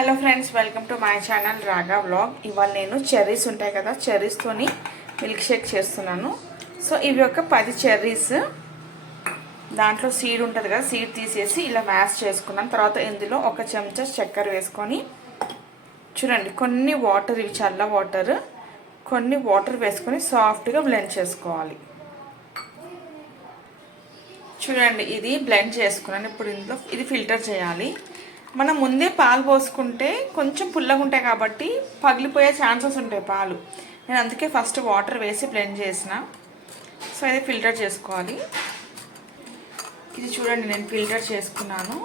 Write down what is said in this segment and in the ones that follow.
Hello friends, welcome to my channel రాగా vlog. ఇవాళ నేను చెర్రీస్ ఉంటాయి కదా, చెర్రీస్తోని మిల్క్ షేక్ చేస్తున్నాను. సో ఇవి ఒక 10 చెర్రీస్, దాంట్లో సీడ్ ఉంటుంది కదా, సీడ్ తీసేసి ఇలా మ్యాష్ చేసుకున్నాను. తర్వాత ఇందులో ఒక చెంచా చక్కెర వేసుకొని, చూడండి కొన్ని వాటర్, ఇవి చల్ల వాటర్, కొన్ని వాటర్ వేసుకొని సాఫ్ట్గా బ్లెండ్ చేసుకోవాలి. చూడండి ఇది బ్లెండ్ చేసుకున్నాను. ఇప్పుడు ఇందులో ఇది ఫిల్టర్ చేయాలి. మనం ముందే పాలు పోసుకుంటే కొంచెం పుల్లగా ఉంటాయి కాబట్టి పగిలిపోయే ఛాన్సెస్ ఉంటాయి పాలు. నేను అందుకే ఫస్ట్ వాటర్ వేసి బ్లెండ్ చేసిన. సో ఇది ఫిల్టర్ చేసుకోవాలి. ఇది చూడండి నేను ఫిల్టర్ చేసుకున్నాను,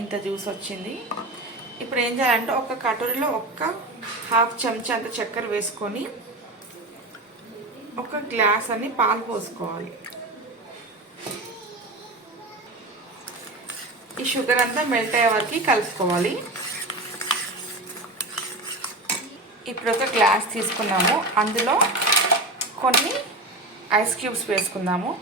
ఇంత జ్యూస్ వచ్చింది. ఇప్పుడు ఏం చేయాలంటే ఒక కటోరీలో ఒక హాఫ్ చెంచా అంత చక్కెర వేసుకొని ఒక గ్లాస్ అని పాలు పోసుకోవాలి. ఈ షుగర్ అంతా మెల్ట్ అయ్యే వరకు కలుపుకోవాలి. ఇప్పుడు ఒక గ్లాస్ తీసుకున్నాము, అందులో కొన్ని ఐస్ క్యూబ్స్ వేసుకుందాము.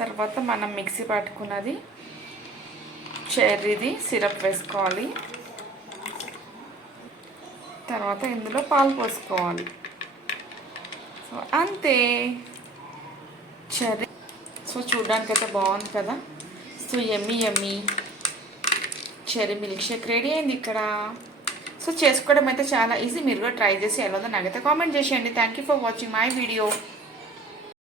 తర్వాత మనం మిక్సీ పట్టుకున్నది చెర్రీది సిరప్ వేసుకోవాలి. తర్వాత ఇందులో పాలు పోసుకోవాలి. సో అంతే, చెర్రీ. సో చూడడానికి అయితే బాగుంది కదా. సో యమ్మీ యమ్మీ చెర్రీ మిల్క్ షేక్ రెడీ అయింది ఇక్కడ. సో చేసుకోవడం అయితే చాలా ఈజీ. మీరు కూడా ట్రై చేసి ఎలా ఉందో నాకైతే కామెంట్ చేసేయండి. Thank you for watching my video.